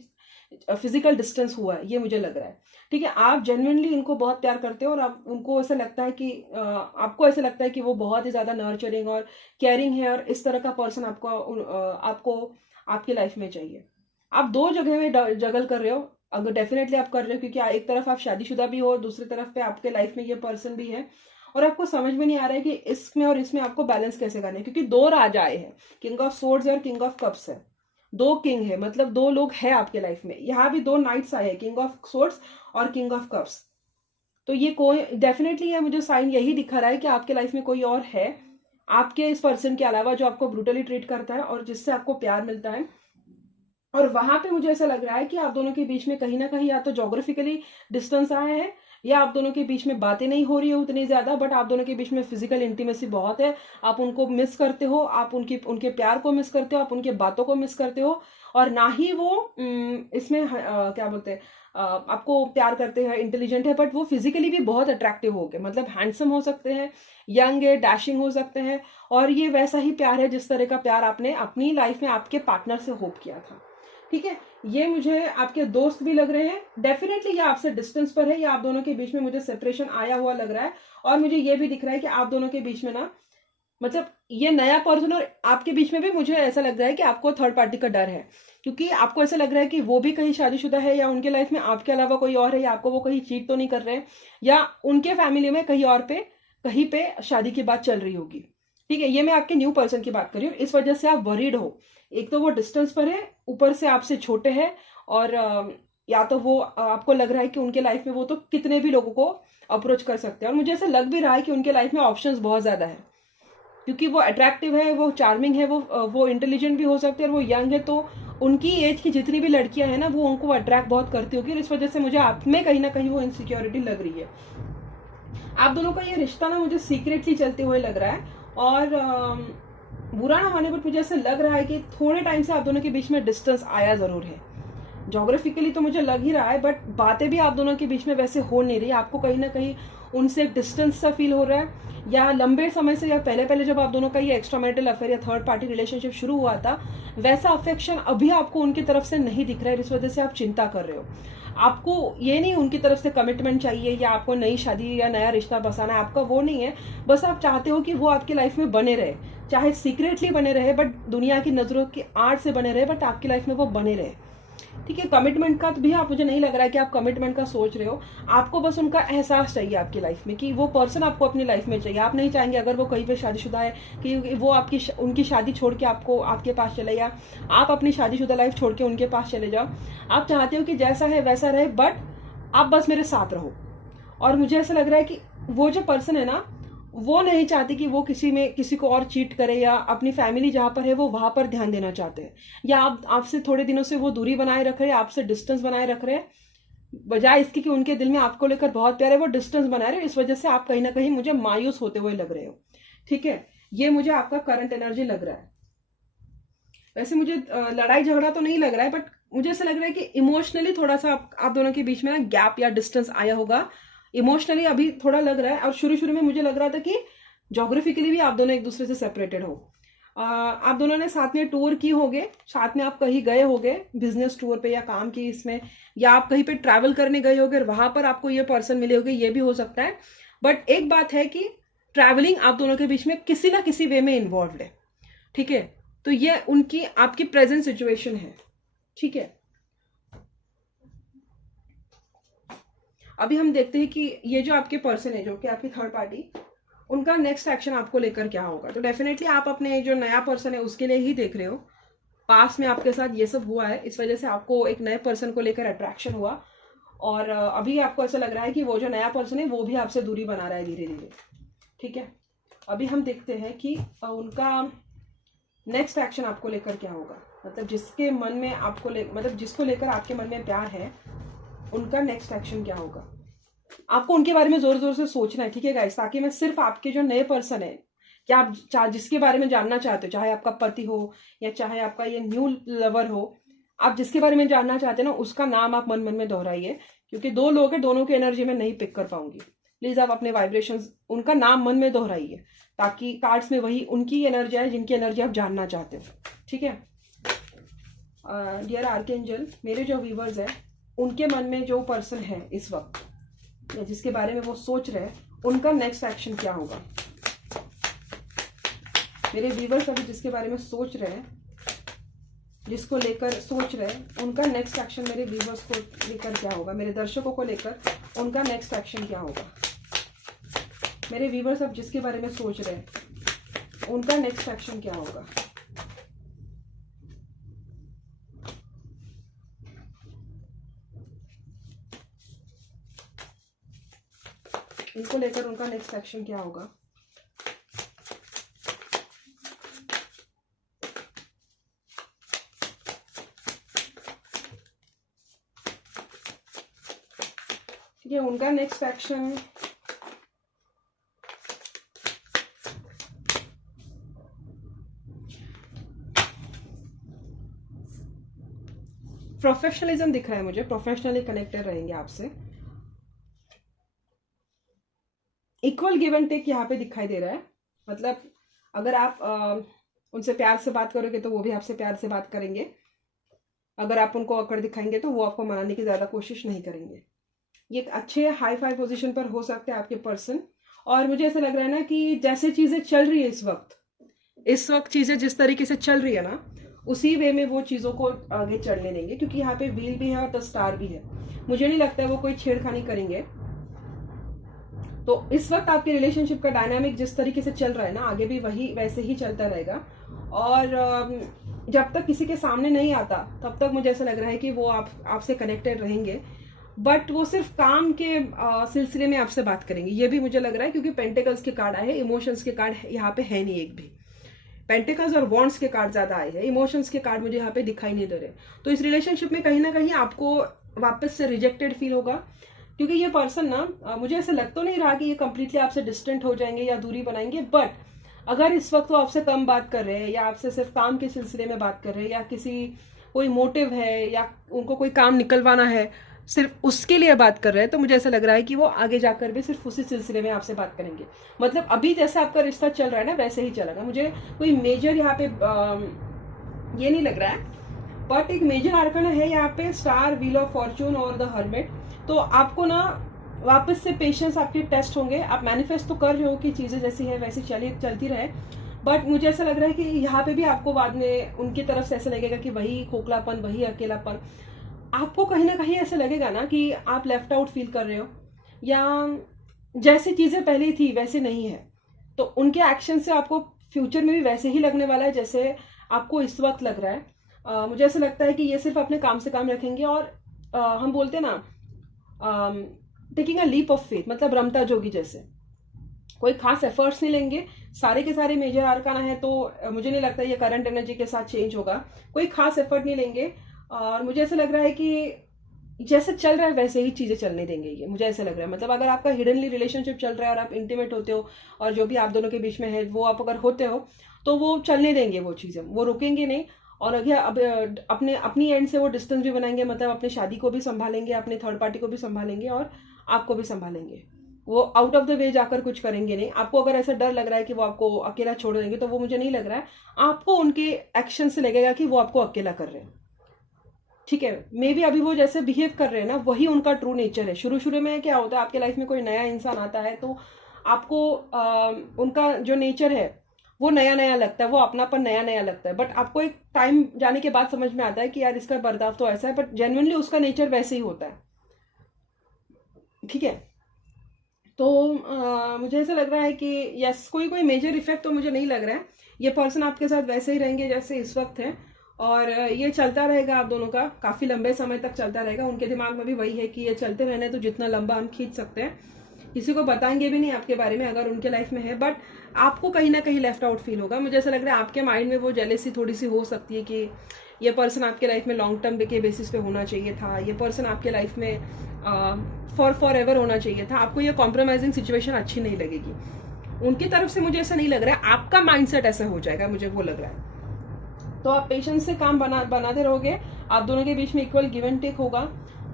फिजिकल डिस्टेंस हुआ है, ये मुझे लग रहा है। ठीक है, आप जेन्युइनली इनको बहुत प्यार करते हो और आप उनको ऐसा लगता है कि आपको ऐसा लगता है कि वो बहुत ही ज्यादा नर्चरिंग और केयरिंग है और इस तरह का पर्सन आपको आपकी लाइफ में चाहिए। आप दो जगह में जगल कर रहे हो, अगर डेफिनेटली आप कर रहे हो, क्योंकि एक तरफ आप शादीशुदा भी हो और दूसरी तरफ पे आपके लाइफ में ये पर्सन भी है और आपको समझ में नहीं आ रहा है कि इसमें और इसमें आपको बैलेंस कैसे करना है, क्योंकि दो राजाएं हैं, किंग ऑफ सोर्ड्स और किंग ऑफ कप्स है। दो किंग है, मतलब दो लोग हैं आपके लाइफ में। यहाँ भी दो नाइट्स आए हैं, किंग ऑफ सोर्ड्स और किंग ऑफ कप्स। तो ये कोई डेफिनेटली है, मुझे साइन यही दिखा रहा है कि आपके लाइफ में कोई और है आपके इस पर्सन के अलावा जो आपको ब्रूटली ट्रीट करता है और जिससे आपको प्यार मिलता है। और वहां पे मुझे ऐसा लग रहा है कि आप दोनों के बीच में कहीं ना कहीं या तो ज्योग्राफिकली डिस्टेंस आया है या आप दोनों के बीच में बातें नहीं हो रही है उतनी ज्यादा, बट आप दोनों के बीच में फिजिकल इंटीमेसी बहुत है। आप उनको मिस करते हो, आप उनके प्यार को मिस करते हो, आप उनके बातों को मिस करते हो। और ना ही वो इसमें क्या बोलते हैं, आपको प्यार करते हैं, इंटेलिजेंट है, बट वो फिजिकली भी बहुत अट्रैक्टिव हो गए, मतलब हैंडसम हो सकते हैं, यंग है, डैशिंग हो सकते हैं। और ये वैसा ही प्यार है जिस तरह का प्यार आपने अपनी लाइफ में आपके पार्टनर से होप किया था। ठीक है, ये मुझे आपके दोस्त भी लग रहे हैं, डेफिनेटली ये आपसे डिस्टेंस पर है, या आप दोनों के बीच में मुझे सेपरेशन आया हुआ लग रहा है। और मुझे ये भी दिख रहा है कि आप दोनों के बीच में ना, मतलब ये नया पर्सन और आपके बीच में भी मुझे ऐसा लग रहा है कि आपको थर्ड पार्टी का डर है, क्योंकि आपको ऐसा लग रहा है कि वो भी कहीं शादीशुदा है या उनके लाइफ में आपके अलावा कोई और है, या आपको वो कहीं चीट तो नहीं कर रहे हैं, या उनके फैमिली में कहीं पे शादी की बात चल रही होगी। ठीक है, ये मैं आपके न्यू पर्सन की बात कर रही हूँ, इस वजह से आप वरीड हो। एक तो वो डिस्टेंस पर है, ऊपर से आपसे छोटे हैं, और या तो वो आपको लग रहा है कि उनके लाइफ में वो तो कितने भी लोगों को अप्रोच कर सकते हैं। और मुझे ऐसा लग भी रहा है कि उनके लाइफ में ऑप्शंस बहुत ज्यादा है, क्योंकि वो अट्रैक्टिव है, वो चार्मिंग है, वो इंटेलिजेंट भी हो सकते हैं और वो यंग है। तो उनकी एज की जितनी भी लड़कियां हैं ना, वो उनको अट्रैक्ट बहुत करती होगी, और इस वजह से मुझे आप में कहीं ना कहीं वो इनसिक्योरिटी लग रही है। आप दोनों का ये रिश्ता ना मुझे सीक्रेटली चलते हुए लग रहा है, और बुरा ना माने, बट मुझे ऐसा लग रहा है कि थोड़े टाइम से आप दोनों के बीच में डिस्टेंस आया जरूर है। ज्योग्राफिकली तो मुझे लग ही रहा है, बट बातें भी आप दोनों के बीच में वैसे हो नहीं रही। आपको कहीं ना कहीं उनसे डिस्टेंस सा फील हो रहा है, या लंबे समय से, या पहले जब आप दोनों का ये एक्स्ट्रा मैरिटल अफेयर या थर्ड पार्टी रिलेशनशिप शुरू हुआ था, वैसा अफेक्शन अभी आपको उनकी तरफ से नहीं दिख रहा है। इस वजह से आप चिंता कर रहे हो। आपको ये नहीं उनकी तरफ से कमिटमेंट चाहिए या आपको नई शादी या नया रिश्ता बसाना है, आपका वो नहीं है। बस आप चाहते हो कि वो आपकी लाइफ में बने रहे, चाहे सीक्रेटली बने रहे, बट दुनिया की नजरों की आड़ से बने रहे, बट आपकी लाइफ में वो बने रहे। ठीक है। कमिटमेंट का तो भी आप, मुझे नहीं लग रहा है कि आप कमिटमेंट का सोच रहे हो। आपको बस उनका एहसास चाहिए आपकी लाइफ में कि वो पर्सन आपको अपनी लाइफ में चाहिए। आप नहीं चाहेंगे अगर वो कहीं पे शादीशुदा है कि वो उनकी शादी छोड़ के आपके पास चले, या आप अपनी शादीशुदा लाइफ छोड़ के उनके पास चले जाओ। आप चाहते हो कि जैसा है वैसा रहे, बट आप बस मेरे साथ रहो। और मुझे ऐसा लग रहा है कि वो जो पर्सन है ना, वो नहीं चाहती कि वो किसी को और चीट करे, या अपनी फैमिली जहां पर है वो वहां पर ध्यान देना चाहते हैं, या आपसे थोड़े दिनों से वो दूरी बनाए रख रहे हैं, आपसे डिस्टेंस बनाए रख रहे हैं, बजाय इसके कि उनके दिल में आपको लेकर बहुत प्यार है, वो डिस्टेंस बना रहे हो। इस वजह से आप कहीं ना कहीं मुझे मायूस होते हुए लग रहे हो। ठीक है, ये मुझे आपका करंट एनर्जी लग रहा है। वैसे मुझे लड़ाई झगड़ा तो नहीं लग रहा है, बट मुझे ऐसा लग रहा है कि इमोशनली थोड़ा सा आप दोनों के बीच में ना गैप या डिस्टेंस आया होगा। इमोशनली अभी थोड़ा लग रहा है, और शुरू में मुझे लग रहा था कि ज्योग्राफिकली भी आप दोनों एक दूसरे से सेपरेटेड हो। आप दोनों ने साथ में टूर की होगे, साथ में आप कहीं गए होगे बिजनेस टूर पे या काम की इसमें, या आप कहीं पे ट्रैवल करने गए होगे और वहां पर आपको ये पर्सन मिले होगे, ये भी हो सकता है। बट एक बात है कि ट्रैवलिंग आप दोनों के बीच में किसी ना किसी वे में इन्वॉल्व है। ठीक है, तो ये उनकी आपकी प्रेजेंट सिचुएशन है। ठीक है, अभी हम देखते हैं कि ये जो आपके पर्सन है, जो कि आपकी थर्ड पार्टी, उनका नेक्स्ट एक्शन आपको लेकर क्या होगा। तो डेफिनेटली आप अपने जो नया पर्सन है उसके लिए ही देख रहे हो। पास में आपके साथ ये सब हुआ है, इस वजह से आपको एक नए पर्सन को लेकर अट्रैक्शन हुआ, और अभी आपको ऐसा लग रहा है कि वो जो नया पर्सन है वो भी आपसे दूरी बना रहा है धीरे धीरे। ठीक है, अभी हम देखते हैं कि उनका नेक्स्ट एक्शन आपको लेकर क्या होगा। मतलब जिसके मन में मतलब जिसको लेकर आपके मन में प्यार है, उनका नेक्स्ट एक्शन क्या होगा। आपको उनके बारे में जोर जोर से सोचना है। ठीक है गाइस, ताकि मैं सिर्फ आपके जो नए पर्सन है, क्या आप जिसके बारे में जानना चाहते हो, चाहे आपका पति हो या चाहे आपका ये न्यू लवर हो, आप जिसके बारे में जानना चाहते हैं ना, उसका नाम आप मन मन में दोहराइए। क्योंकि दो लोग हैं, दोनों की एनर्जी में नहीं पिक कर पाऊंगी। प्लीज आप अपने वाइब्रेशंस, उनका नाम मन में दोहराइए, ताकि कार्ड्स में वही उनकी एनर्जी है जिनकी एनर्जी आप जानना चाहते हो। ठीक है डियर आर्कएंजल, मेरे जो व्यूवर्स हैं उनके मन में जो पर्सन है इस वक्त, या जिसके बारे में वो सोच रहे हैं, उनका नेक्स्ट एक्शन क्या होगा। मेरे व्यूवर्स अभी जिसके बारे में सोच रहे हैं, जिसको लेकर सोच रहे हैं, उनका नेक्स्ट एक्शन मेरे व्यूवर्स को लेकर क्या होगा। मेरे दर्शकों को लेकर उनका नेक्स्ट एक्शन क्या होगा। मेरे व्यूवर्स अब जिसके बारे में सोच रहे हैं, उनका नेक्स्ट एक्शन क्या होगा। इनको लेकर उनका नेक्स्ट एक्शन क्या होगा। ठीक है, उनका नेक्स्ट एक्शन प्रोफेशनलिज्म दिख रहा है मुझे। प्रोफेशनली कनेक्टेड रहेंगे आपसे। इक्वल गिव एंड टेक यहाँ पे दिखाई दे रहा है। मतलब अगर आप उनसे प्यार से बात करोगे तो वो भी आपसे प्यार से बात करेंगे। अगर आप उनको अकड़ दिखाएंगे तो वो आपको मनाने की ज़्यादा कोशिश नहीं करेंगे। ये एक अच्छे हाई फाई पोजीशन पर हो सकते हैं आपके पर्सन। और मुझे ऐसा लग रहा है ना कि जैसे चीज़ें चल रही है इस वक्त चीज़ें जिस तरीके से चल रही है ना, उसी वे में वो चीज़ों को आगे चलने देंगे। क्योंकि यहाँ पे व्हील भी है और द स्टार भी है। मुझे नहीं लगता है वो कोई छेड़खानी करेंगे। तो इस वक्त आपके रिलेशनशिप का डायनामिक जिस तरीके से चल रहा है ना, आगे भी वैसे ही चलता रहेगा। और जब तक किसी के सामने नहीं आता तब तक मुझे ऐसा लग रहा है कि वो आपसे कनेक्टेड रहेंगे। बट वो सिर्फ काम के सिलसिले में आपसे बात करेंगे, ये भी मुझे लग रहा है। क्योंकि पेंटिकल्स के कार्ड आए हैं, इमोशंस के कार्ड यहाँ पे है नहीं एक भी। पेंटिकल्स और वॉन्ड्स के कार्ड ज्यादा आए हैं, इमोशंस के कार्ड मुझे यहाँ पे दिखाई नहीं दे रहे। तो इस रिलेशनशिप में कहीं ना कहीं आपको वापस से रिजेक्टेड फील होगा। क्योंकि ये पर्सन ना, मुझे ऐसा लग तो नहीं रहा कि ये कंप्लीटली आपसे डिस्टेंट हो जाएंगे या दूरी बनाएंगे। बट अगर इस वक्त वो आपसे कम बात कर रहे हैं, या आपसे सिर्फ काम के सिलसिले में बात कर रहे हैं, या कोई मोटिव है, या उनको कोई काम निकलवाना है, सिर्फ उसके लिए बात कर रहे हैं, तो मुझे ऐसा लग रहा है कि वो आगे जाकर भी सिर्फ उसी सिलसिले में आपसे बात करेंगे। मतलब अभी जैसे आपका रिश्ता चल रहा है ना, वैसे ही चलेगा। मुझे कोई मेजर यहाँ पे ये नहीं लग रहा है। बट एक मेजर आर्कन है यहाँ पे, स्टार, व्हील ऑफ फॉर्चून और द हर्मिट। तो आपको ना वापस से पेशेंस आपके टेस्ट होंगे। आप मैनिफेस्ट तो कर रहे हो कि चीजें जैसी है वैसी चलती रहे, बट मुझे ऐसा लग रहा है कि यहाँ पे भी आपको बाद में उनकी तरफ से ऐसा लगेगा कि वही खोखलापन, वही अकेलापन, आपको कहीं ना कहीं ऐसा लगेगा ना कि आप लेफ्ट आउट फील कर रहे हो, या जैसी चीजें पहले थी वैसे नहीं है। तो उनके एक्शन से आपको फ्यूचर में भी वैसे ही लगने वाला है जैसे आपको इस वक्त लग रहा है। मुझे ऐसा लगता है कि ये सिर्फ अपने काम से काम रखेंगे, और हम बोलते हैं ना taking a leap of faith, मतलब रमता जोगी जैसे, कोई खास एफर्ट्स नहीं लेंगे। सारे के सारे मेजर आर्काना है, तो मुझे नहीं लगता ये करंट एनर्जी के साथ चेंज होगा। कोई खास एफर्ट नहीं लेंगे, और मुझे ऐसा लग रहा है कि जैसे चल रहा है वैसे ही चीजें चलने देंगे ये, मुझे ऐसा लग रहा है। मतलब अगर आपका हिडनली रिलेशनशिप चल रहा है और आप इंटीमेट होते हो, और जो भी आप दोनों के बीच में है वो आप अगर होते हो, तो वो चलने देंगे, वो चीजें वो रुकेंगे नहीं। और अगर अब अपने अपनी एंड से वो डिस्टेंस भी बनाएंगे, मतलब अपनी शादी को भी संभालेंगे, अपने थर्ड पार्टी को भी संभालेंगे, और आपको भी संभालेंगे। वो आउट ऑफ द वे जाकर कुछ करेंगे नहीं। आपको अगर ऐसा डर लग रहा है कि वो आपको अकेला छोड़ देंगे, तो वो मुझे नहीं लग रहा है। आपको उनके एक्शन से लगेगा कि वो आपको अकेला कर रहे हैं, ठीक है। मे बी अभी वो जैसे बिहेव कर रहे हैं ना, वही उनका ट्रू नेचर है। शुरू शुरू में क्या होता है, आपके लाइफ में कोई नया इंसान आता है तो आपको उनका जो नेचर है वो नया नया लगता है, वो अपनापन नया नया लगता है। बट आपको एक टाइम जाने के बाद समझ में आता है कि यार इसका बर्ताव तो ऐसा है, बट जेन्युइनली उसका नेचर वैसे ही होता है, ठीक है। तो मुझे ऐसा लग रहा है कि यस, कोई कोई मेजर इफेक्ट तो मुझे नहीं लग रहा है। ये पर्सन आपके साथ वैसे ही रहेंगे जैसे इस वक्त है, और ये चलता रहेगा आप दोनों का, काफी लंबे समय तक चलता रहेगा। उनके दिमाग में भी वही है कि ये चलते रहने तो जितना लंबा हम खींच सकते हैं। किसी को बताएंगे भी नहीं आपके बारे में अगर उनके लाइफ में है, बट आपको कहीं ना कहीं लेफ्ट आउट फील होगा। मुझे ऐसा लग रहा है आपके माइंड में वो जेलेसी थोड़ी सी हो सकती है कि ये पर्सन आपके लाइफ में लॉन्ग टर्म के बेसिस पे होना चाहिए था, ये पर्सन आपके लाइफ में फॉर एवर होना चाहिए था। आपको ये कॉम्प्रोमाइजिंग सिचुएशन अच्छी नहीं लगेगी। उनकी तरफ से मुझे ऐसा नहीं लग रहा है, आपका माइंडसेट ऐसा हो जाएगा, मुझे वो लग रहा है। तो आप पेशेंस से काम बनाते रहोगे, आप दोनों के बीच में इक्वल गिव एंड टेक होगा,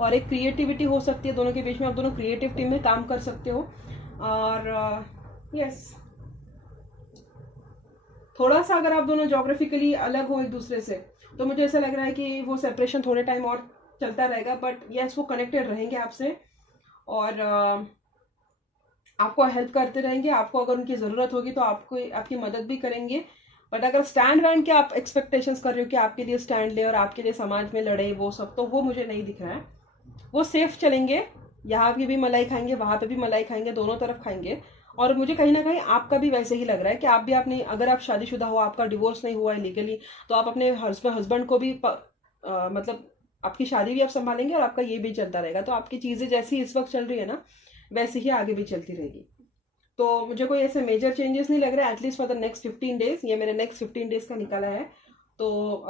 और एक क्रिएटिविटी हो सकती है दोनों के बीच में। आप दोनों क्रिएटिव टीम में काम कर सकते हो। और यस, थोड़ा सा अगर आप दोनों ज्योग्राफिकली अलग हो एक दूसरे से, तो मुझे ऐसा लग रहा है कि वो सेपरेशन थोड़े टाइम और चलता रहेगा, बट यस वो कनेक्टेड रहेंगे आपसे, और आपको हेल्प करते रहेंगे। आपको अगर उनकी ज़रूरत होगी तो आपको आपकी मदद भी करेंगे। बट अगर स्टैंड वैंड के आप एक्सपेक्टेशंस कर रहे हो कि आपके लिए स्टैंड ले और आपके लिए समाज में लड़े, वो सब तो वो मुझे नहीं दिख रहा है। वो सेफ चलेंगे, यहाँ की भी मलाई खाएंगे, वहां पे भी मलाई खाएंगे, दोनों तरफ खाएंगे। और मुझे कहीं ना कहीं आपका भी वैसे ही लग रहा है कि आप भी अपनी, अगर आप शादीशुदा हो, आपका डिवोर्स नहीं हुआ है लीगली, तो आप अपने हस्बैंड को भी मतलब आपकी शादी भी आप संभालेंगे, और आपका ये भी चलता रहेगा। तो आपकी चीजें जैसी इस वक्त चल रही है ना, वैसे ही आगे भी चलती रहेगी। तो मुझे कोई ऐसे मेजर चेंजेस नहीं लग रहे, at least for the next 15 days. ये मेरे नेक्स्ट 15 डेज का निकाला है, तो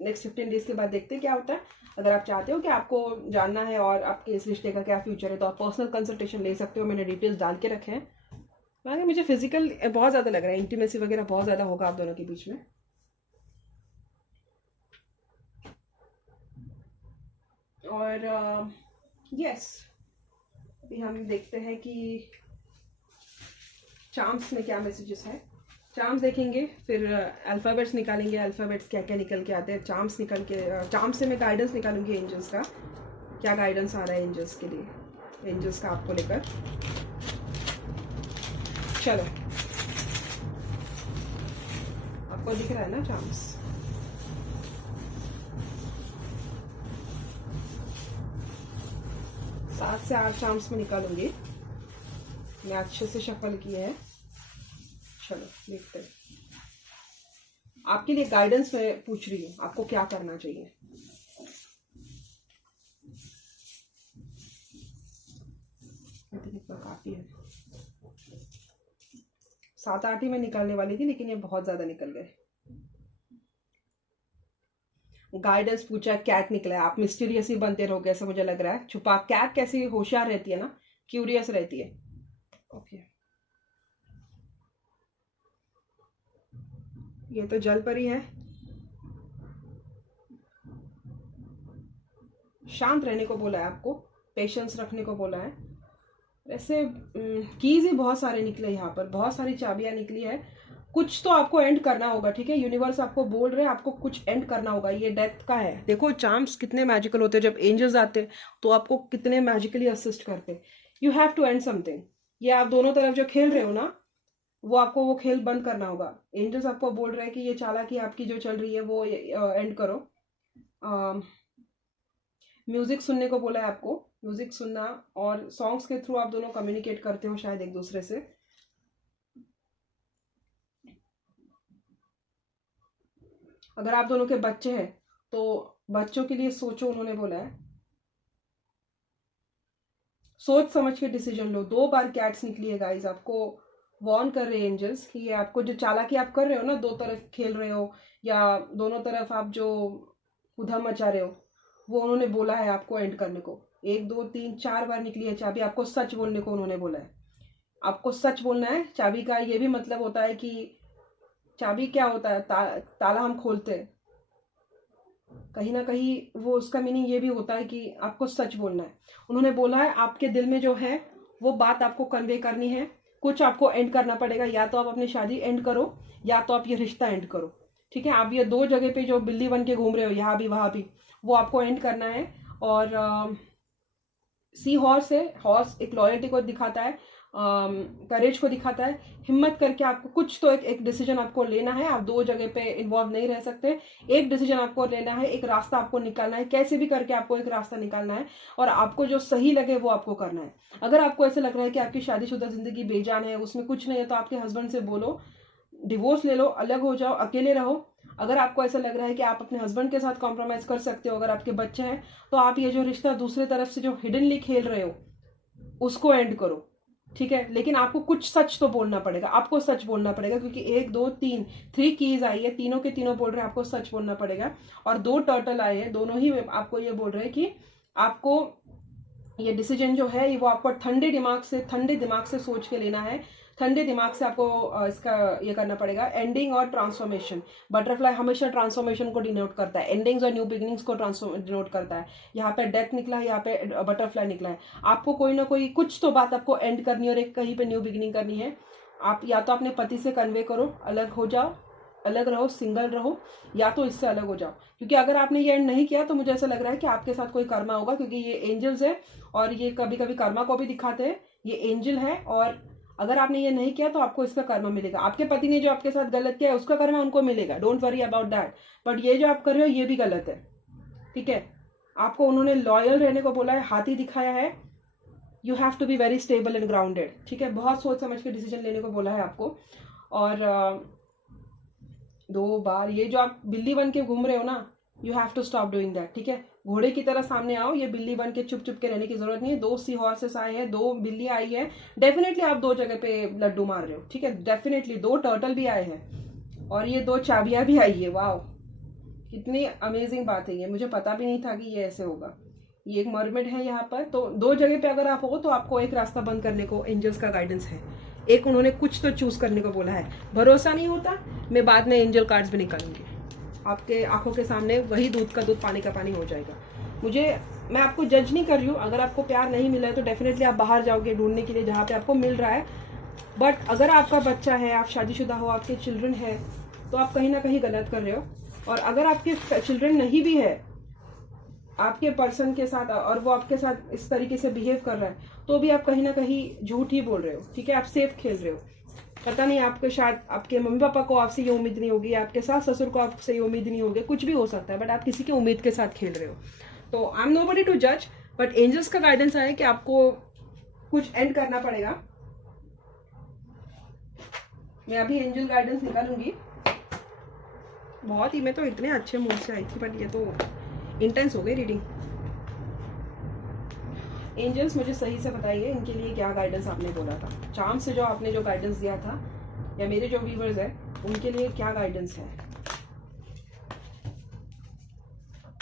नेक्स्ट 15 डेज के बाद देखते हैं क्या होता है। अगर आप चाहते हो कि आपको जानना है और आपके इस रिश्ते का क्या फ्यूचर है, तो आप पर्सनल कंसल्टेशन ले सकते हो, मैंने डिटेल्स डाल के रखे हैं। बाकी मुझे फिजिकल बहुत ज़्यादा लग रहा है, इंटीमेसी वगैरह बहुत ज़्यादा होगा आप दोनों के बीच में। और यस, अभी हम देखते हैं कि चार्म्स में क्या मैसेजेस है। चार्म्स देखेंगे, फिर अल्फ़ाबेट्स निकालेंगे, अल्फ़ाबेट्स क्या क्या निकल के आते हैं। चार्म्स निकल के, चार्म्स से मैं गाइडेंस निकालूंगी एंजल्स का, क्या गाइडेंस आ रहा है एंजल्स के लिए, एंजल्स का आपको लेकर। चलो, आपको दिख रहा है ना चार्म्स? सात से 8 चार्म्स में निकालूंगी, मैं अच्छे से शफल किए हैं। चलो देखते हैं, आपके लिए गाइडेंस मैं पूछ रही हूँ, आपको क्या करना चाहिए। इतना काफी है, 7-8 ही मैं निकालने वाली थी, लेकिन ये बहुत ज्यादा निकल गए। गाइडेंस पूछा, कैट निकला है। आप मिस्टीरियस ही बनते रहोगे ऐसा मुझे लग रहा है। छुपा, कैट कैसी होशियार रहती है ना, क्यूरियस रहती है। ओके, ये तो जल परी है, शांत रहने को बोला है आपको, पेशेंस रखने को बोला है। वैसे कीज ही बहुत सारे निकले यहाँ पर, बहुत सारी चाबियां निकली है। कुछ तो आपको एंड करना होगा, ठीक है। यूनिवर्स आपको बोल रहे हैं आपको कुछ एंड करना होगा। ये डेथ का है, देखो चार्म्स कितने मैजिकल होते हैं, जब एंजल्स आते हैं तो आपको कितने मैजिकली असिस्ट करते हैं। You have to end something. ये आप दोनों तरफ जो खेल रहे हो ना, वो आपको वो खेल बंद करना होगा। एंजल्स आपको बोल रहे हैं कि ये चालाकी आपकी जो चल रही है वो एंड करो। म्यूजिक सुनने को बोला है आपको, म्यूजिक सुनना, और सॉन्ग्स के थ्रू आप दोनों कम्युनिकेट करते हो शायद एक दूसरे से। अगर आप दोनों के बच्चे हैं तो बच्चों के लिए सोचो, उन्होंने बोला है सोच समझ के डिसीजन लो। 2 बार कैट्स निकली है गाइस, आपको वॉर्न कर रहे हैं एंजल्स कि ये आपको जो चालाकी आप कर रहे हो ना, 2 तरफ खेल रहे हो या दोनों तरफ आप जो उधम मचा रहे हो, वो उन्होंने बोला है आपको एंड करने को। 1 2 3 4 बार निकली है चाबी, आपको सच बोलने को उन्होंने बोला है। आपको सच बोलना है। चाबी का ये भी मतलब होता है कि चाबी क्या होता है, ताला हम खोलते हैं, कहीं ना कहीं वो उसका मीनिंग ये भी होता है कि आपको सच बोलना है। उन्होंने बोला है आपके दिल में जो है वो बात आपको कन्वे करनी है, कुछ आपको एंड करना पड़ेगा। या तो आप अपनी शादी एंड करो या तो आप ये रिश्ता एंड करो, ठीक है। आप ये 2 जगह पे जो बिल्ली बन के घूम रहे हो, यहाँ भी वहाँ भी, वो आपको एंड करना है। और सी हॉर्स है, हॉर्स एक लॉयल्टी को दिखाता है, करेज को दिखाता है। हिम्मत करके आपको कुछ तो एक डिसीजन आपको लेना है। आप 2 जगह पे इन्वॉल्व नहीं रह सकते। एक डिसीजन आपको लेना है, एक रास्ता आपको निकालना है, कैसे भी करके आपको एक रास्ता निकालना है और आपको जो सही लगे वो आपको करना है। अगर आपको ऐसे लग रहा है कि आपकी शादीशुदा जिंदगी बेजान है, उसमें कुछ नहीं है, तो आपके हस्बैंड से बोलो, डिवोर्स ले लो, अलग हो जाओ, अकेले रहो। अगर आपको ऐसा लग रहा है कि आप अपने हस्बैंड के साथ कॉम्प्रोमाइज कर सकते हो, अगर आपके बच्चे हैं, तो आप ये जो रिश्ता दूसरी तरफ से जो हिडनली खेल रहे हो उसको एंड करो, ठीक है। लेकिन आपको कुछ सच तो बोलना पड़ेगा, आपको सच बोलना पड़ेगा, क्योंकि 1 2 3 3 कीज आई है, तीनों के तीनों बोल रहे हैं आपको सच बोलना पड़ेगा। और 2 टर्टल आए हैं, दोनों ही आपको ये बोल रहे हैं कि आपको ये डिसीजन जो है वो आपको ठंडे दिमाग से सोच के लेना है। ठंडे दिमाग से आपको इसका ये करना पड़ेगा। एंडिंग और ट्रांसफॉर्मेशन, बटरफ्लाई हमेशा ट्रांसफॉर्मेशन को डिनोट करता है, एंडिंग्स और न्यू बिगिनिंग्स को डिनोट करता है। यहाँ पे डेथ निकला है, यहाँ पे बटरफ्लाई निकला है। आपको कोई ना कोई कुछ तो बात आपको एंड करनी है और एक कहीं पे न्यू बिगिनिंग करनी है। आप या तो अपने पति से कन्वे करो, अलग हो जाओ, अलग रहो, सिंगल रहो, या तो इससे अलग हो जाओ। क्योंकि अगर आपने ये एंड नहीं किया तो मुझे ऐसा लग रहा है कि आपके साथ कोई कर्मा होगा, क्योंकि ये एंजल्स है और ये कभी कभी कर्मा को भी दिखाते हैं। ये एंजल है और अगर आपने ये नहीं किया तो आपको इसका कर्मा मिलेगा। आपके पति ने जो आपके साथ गलत किया है उसका कर्मा उनको मिलेगा, don't worry about that. But ये जो आप कर रहे हो ये भी गलत है, ठीक है। आपको उन्होंने लॉयल रहने को बोला है, हाथी दिखाया है। You have to be very stable and grounded, ठीक है। बहुत सोच समझ के डिसीजन लेने को बोला है आपको। और 2 बार ये जो आप बिल्ली बन के घूम रहे हो ना, you have to stop doing that, ठीक है। घोड़े की तरह सामने आओ, ये बिल्ली बन के चुप चुप के रहने की जरूरत नहीं है। 2 सी हॉर्सेस आए हैं, 2 बिल्ली आई है, डेफिनेटली आप 2 जगह पे लड्डू मार रहे हो, ठीक है। डेफिनेटली 2 टर्टल भी आए हैं और ये 2 चाबियां भी आई है। वाह, कितनी अमेजिंग बात है ये, मुझे पता भी नहीं था कि ये ऐसे होगा। ये एक मरमेड है यहाँ पर। तो 2 जगह पे अगर आप हो तो आपको एक रास्ता बंद करने को एंजल्स का गाइडेंस है। एक उन्होंने कुछ तो चूज करने को बोला है। भरोसा नहीं होता, मैं बाद में एंजल कार्ड्स भी निकालूंगी, आपके आंखों के सामने वही दूध का दूध पानी का पानी हो जाएगा। मैं आपको जज नहीं कर रही हूँ। अगर आपको प्यार नहीं मिला है तो डेफिनेटली आप बाहर जाओगे ढूंढने के लिए जहाँ पे आपको मिल रहा है। बट अगर आपका बच्चा है, आप शादीशुदा हो, आपके चिल्ड्रन है, तो आप कहीं ना कहीं गलत कर रहे हो। और अगर आपके चिल्ड्रन नहीं भी है आपके पर्सन के साथ और वो आपके साथ इस तरीके से बिहेव कर रहा है, तो भी आप कहीं ना कहीं झूठ ही बोल रहे हो, ठीक है। आप सेफ खेल रहे हो। पता नहीं, आपके शायद आपके मम्मी पापा को आपसे ये उम्मीद नहीं होगी, आपके सास ससुर को आपसे ये उम्मीद नहीं होगी, कुछ भी हो सकता है, बट आप किसी की उम्मीद के साथ खेल रहे हो। तो आई एम नोबडी टू जज, बट एंजल्स का गाइडेंस आया कि आपको कुछ एंड करना पड़ेगा। मैं अभी एंजल गाइडेंस निकालूंगी। बहुत ही, मैं तो इतने अच्छे मूड से आई थी, बट ये तो इंटेंस हो गई रीडिंग। एंजल्स मुझे सही से बताइए इनके लिए क्या गाइडेंस आपने बोला था। चार्म से जो आपने जो गाइडेंस दिया था, या मेरे जो व्यूवर्स है उनके लिए क्या गाइडेंस है।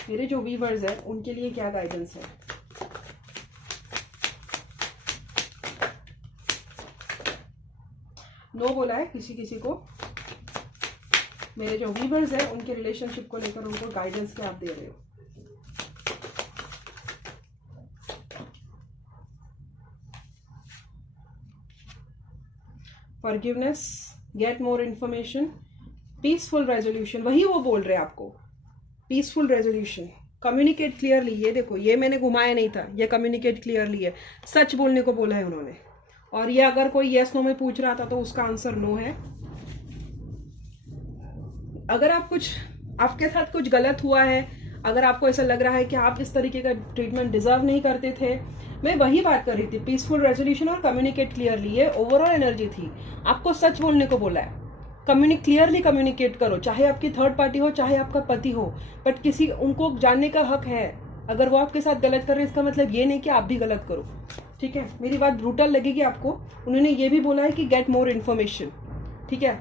मेरे जो व्यूवर्स है उनके लिए क्या गाइडेंस है। नो बोला है किसी किसी को। मेरे जो व्यूवर्स है उनके रिलेशनशिप को लेकर उनको गाइडेंस क्या आप दे रहे हो। Forgiveness, get more information, peaceful resolution, वही वो बोल रहे हैं आपको। Peaceful resolution, communicate clearly. ये देखो, ये मैंने घुमाया नहीं था, ये कम्युनिकेट क्लियरली है। सच बोलने को बोला है उन्होंने। और ये अगर कोई यस नो में पूछ रहा था तो उसका आंसर नो है। अगर आपके साथ कुछ गलत हुआ है, अगर आपको ऐसा लग रहा है कि आप इस तरीके का ट्रीटमेंट डिजर्व नहीं करते थे, मैं वही बात कर रही थी, पीसफुल रेजोल्यूशन और कम्युनिकेट क्लियरली, ये ओवरऑल एनर्जी थी। आपको सच बोलने को बोला है, क्लियरली कम्युनिकेट करो, चाहे आपकी थर्ड पार्टी हो चाहे आपका पति हो, बट उनको जानने का हक है। अगर वो आपके साथ गलत कर रहे हैं इसका मतलब ये नहीं कि आप भी गलत करो, ठीक है। मेरी बात ब्रूटल लगेगी आपको, उन्होंने ये भी बोला है कि गेट मोर इन्फॉर्मेशन, ठीक है।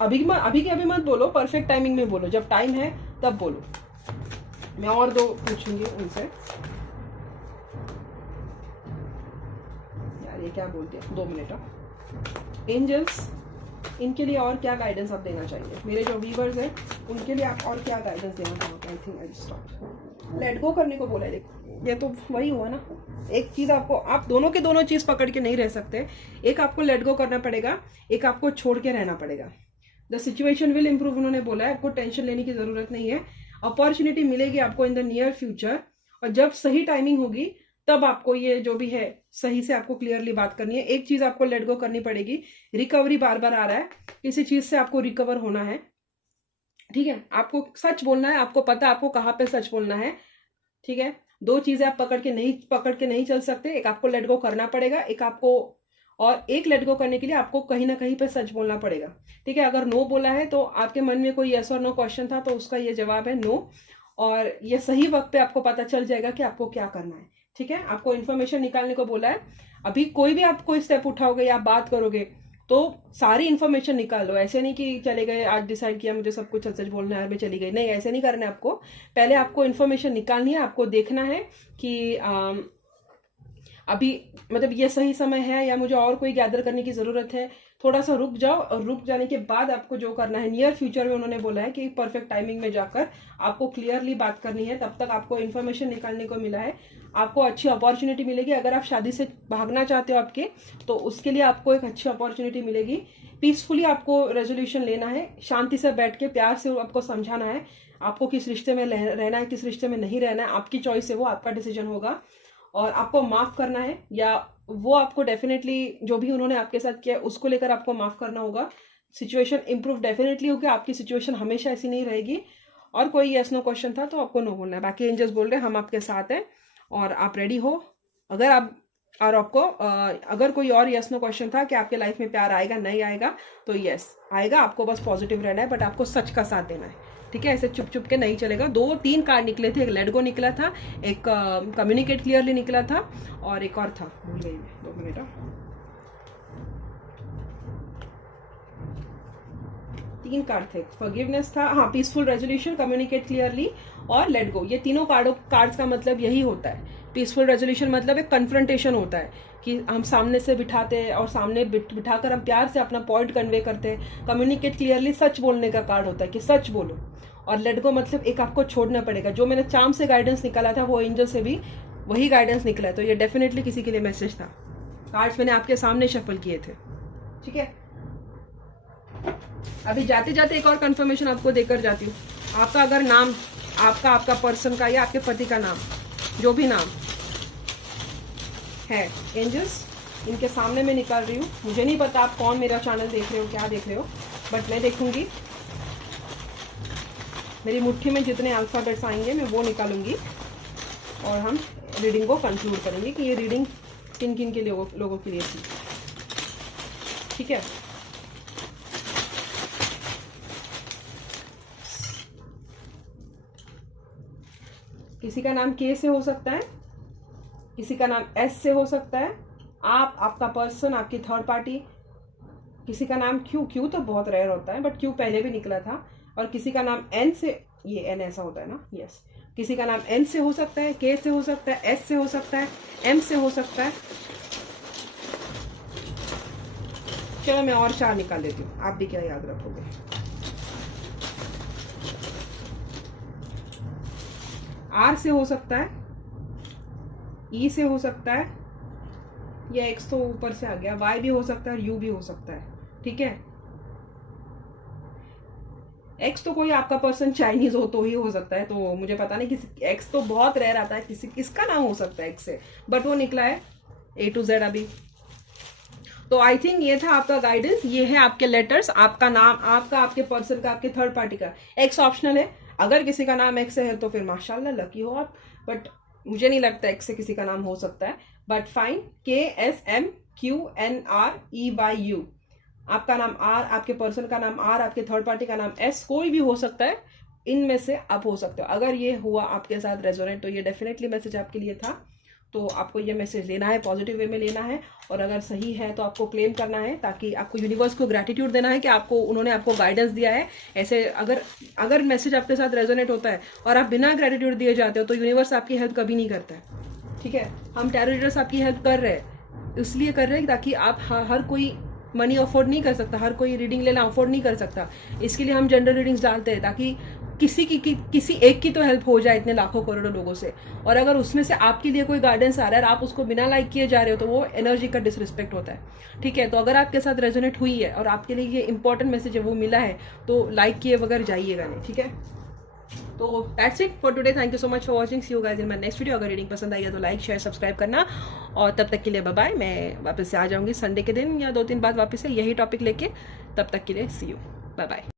अभी के अभी मत बोलो, परफेक्ट टाइमिंग में बोलो, जब टाइम है तब बोलो। मैं और दो पूछूंगी उनसे। यार ये क्या बोलते हैं, 2 मिनट। एंजल्स, इनके लिए और क्या गाइडेंस आप देना चाहिए? मेरे जो व्यूअर्स हैं उनके लिए आप और क्या गाइडेंस देना चाहोगे? I think I stop. Let go करने को बोला है। देखो ये तो वही हुआ ना, एक चीज आपको, आप दोनों के दोनों चीज पकड़ के नहीं रह सकते। एक आपको लेट गो करना पड़ेगा, एक आपको छोड़ के रहना पड़ेगा। द सिचुएशन विल इम्प्रूव, उन्होंने बोला है, आपको टेंशन लेने की जरूरत नहीं है। अपॉर्चुनिटी मिलेगी आपको इन द नियर फ्यूचर, और जब सही टाइमिंग होगी तब आपको ये जो भी है सही से आपको क्लियरली बात करनी है। एक चीज आपको लेट गो करनी पड़ेगी, रिकवरी बार बार आ रहा है, किसी चीज से आपको रिकवर होना है, ठीक है। आपको सच बोलना है, आपको पता आपको कहाँ पे सच बोलना है, ठीक है। 2 चीजें आप पकड़ के नहीं चल सकते, एक आपको लेट गो करना पड़ेगा, एक लेट गो करने के लिए आपको कहीं ना कहीं पे सच बोलना पड़ेगा, ठीक है। अगर नो बोला है तो आपके मन में कोई यस और नो क्वेश्चन था, तो उसका ये जवाब है नो, और ये सही वक्त पे आपको पता चल जाएगा कि आपको क्या करना है, ठीक है। आपको इन्फॉर्मेशन निकालने को बोला है। अभी कोई भी आप कोई स्टेप उठाओगे या बात करोगे तो सारी इन्फॉर्मेशन निकाल लो। ऐसे नहीं कि चले गए, आज डिसाइड किया मुझे सब कुछ सच सच बोलना है, मैं चली गई, नहीं, ऐसे नहीं करना है आपको। पहले आपको इन्फॉर्मेशन निकालनी है, आपको देखना है कि अभी मतलब ये सही समय है या मुझे और कोई गैदर करने की जरूरत है। थोड़ा सा रुक जाओ, और रुक जाने के बाद आपको जो करना है, नियर फ्यूचर में उन्होंने बोला है कि परफेक्ट टाइमिंग में जाकर आपको क्लियरली बात करनी है। तब तक आपको इन्फॉर्मेशन निकालने को मिला है, आपको अच्छी अपॉर्चुनिटी मिलेगी। अगर आप शादी से भागना चाहते हो आपके, तो उसके लिए आपको एक अच्छी अपॉर्चुनिटी मिलेगी। पीसफुली आपको रेजोल्यूशन लेना है, शांति से बैठ के प्यार से आपको समझाना है आपको किस रिश्ते में रहना है, किस रिश्ते में नहीं रहना है। आपकी चॉइस है, वो आपका डिसीजन होगा, और आपको माफ करना है, या वो आपको डेफिनेटली जो भी उन्होंने आपके साथ किया उसको लेकर आपको माफ करना होगा। सिचुएशन इंप्रूव डेफिनेटली होगी, आपकी सिचुएशन हमेशा ऐसी नहीं रहेगी। और कोई यस नो क्वेश्चन था तो आपको नो बोलना है। बाकी एंजल्स बोल रहे हैं हम आपके साथ हैं और आप रेडी हो। अगर आप और आपको अगर कोई और यस नो क्वेश्चन था कि आपके लाइफ में प्यार आएगा नहीं आएगा, तो यस आएगा, आपको बस पॉजिटिव रहना है, बट आपको सच का साथ देना है, ठीक है। ऐसे चुप चुप के नहीं चलेगा। 2-3 कार्ड निकले थे, एक लेट गो निकला था, एक कम्युनिकेट क्लियरली निकला था, और एक और था, भूल गई मैं, 2 मिनट। 3 कार्ड थे, फॉरगिवनेस था, हाँ, पीसफुल रेजोल्यूशन, कम्युनिकेट क्लियरली और लेट गो। ये तीनों कार्ड्स का मतलब यही होता है। पीसफुल रेजोल्यूशन मतलब एक कन्फ्रंटेशन होता है कि हम सामने से बिठाते हैं और सामने बिठाकर हम प्यार से अपना पॉइंट कन्वे करते हैं। कम्युनिकेट क्लियरली सच बोलने का कार्ड होता है कि सच बोलो, और लेट गो मतलब एक आपको छोड़ना पड़ेगा। जो मैंने चार्म से गाइडेंस निकाला था वो एंजल से भी वही गाइडेंस निकला है, तो ये डेफिनेटली किसी के लिए मैसेज था। कार्ड्स मैंने आपके सामने शफल किए थे, ठीक है। अभी जाते जाते एक और कंफर्मेशन आपको देकर जाती हूँ। आपका अगर नाम, आपका पर्सन का या आपके पति का नाम, जो भी नाम है, एंजल्स इनके सामने मैं निकाल रही हूँ। मुझे नहीं पता आप कौन मेरा चैनल देख रहे हो, क्या देख रहे हो, बट मैं देखूंगी। मेरी मुट्ठी में जितने अल्फाबेट्स आएंगे मैं वो निकालूंगी, और हम रीडिंग को कंक्लूड करेंगे कि ये रीडिंग किन किन के लोगों के लिए थी, ठीक है। किसी का नाम के से हो सकता है, किसी का नाम एस से हो सकता है, आप, आपका पर्सन, आपकी थर्ड पार्टी। किसी का नाम क्यू तो बहुत रेयर होता है, बट क्यू पहले भी निकला था। और किसी का नाम एन से, ये एन ऐसा होता है ना, यस। किसी का नाम एन से हो सकता है, के से हो सकता है, एस से हो सकता है, एम से हो सकता है। चलो मैं और 4 निकाल लेती हूँ, आप भी क्या याद रखोगे। आर से हो सकता है, ई से हो सकता है, या एक्स तो ऊपर से आ गया, वाई भी हो सकता है और यू भी हो सकता है, ठीक है। एक्स तो कोई आपका पर्सन चाइनीज हो तो ही हो सकता है, तो मुझे पता नहीं किसी, एक्स तो बहुत रेयर आता है, किसका नाम हो सकता है एक्स से, बट वो निकला है A to Z अभी। तो आई थिंक ये था आपका गाइडेंस, ये है आपके लेटर्स, आपका नाम, आपके पर्सन का, आपके थर्ड पार्टी का। एक्स ऑप्शनल है, अगर किसी का नाम एक्स से है तो फिर माशाल्लाह लकी हो आप, बट मुझे नहीं लगता एक्स से किसी का नाम हो सकता है, बट फाइन। KSMQNREYU, आपका नाम R, आपके पर्सन का नाम R, आपके थर्ड पार्टी का नाम S, कोई भी हो सकता है, इनमें से आप हो सकते हो। अगर ये हुआ आपके साथ रेजोनेट तो ये डेफिनेटली मैसेज आपके लिए था, तो आपको ये मैसेज लेना है, पॉजिटिव वे में लेना है, और अगर सही है तो आपको क्लेम करना है, ताकि आपको यूनिवर्स को ग्रैटिट्यूड देना है कि आपको उन्होंने आपको गाइडेंस दिया है। ऐसे अगर मैसेज आपके साथ रेजोनेट होता है और आप बिना ग्रैटिट्यूड दिए जाते हो तो यूनिवर्स आपकी हेल्प कभी नहीं करता है, ठीक है। हम टैरो रीडर्स आपकी हेल्प कर रहे हैं, इसलिए कर रहे हैं ताकि आप, हर कोई मनी अफोर्ड नहीं कर सकता, हर कोई रीडिंग लेना अफोर्ड नहीं कर सकता, इसके लिए हम जनरल रीडिंग्स डालते हैं, ताकि किसी एक की तो हेल्प हो जाए इतने लाखों करोड़ों लोगों से। और अगर उसमें से आपके लिए कोई गाइडेंस आ रहा है और आप उसको बिना लाइक किए जा रहे हो तो वो एनर्जी का डिसरिस्पेक्ट होता है, ठीक है। तो अगर आपके साथ रेजोनेट हुई है और आपके लिए ये इंपॉर्टेंट मैसेज है वो मिला है, तो लाइक किए बगैर जाइएगा नहीं, ठीक है। तो that's it for today, thank you so much for watching, see you guys in my next video. अगर रीडिंग पसंद आई है तो लाइक शेयर सब्सक्राइब करना, और तब तक के लिए बाय बाय। मैं वापस से आ जाऊंगी संडे के दिन या 2 दिन बाद वापस से यही टॉपिक लेके, तब तक के लिए सी यू, बाय बाय।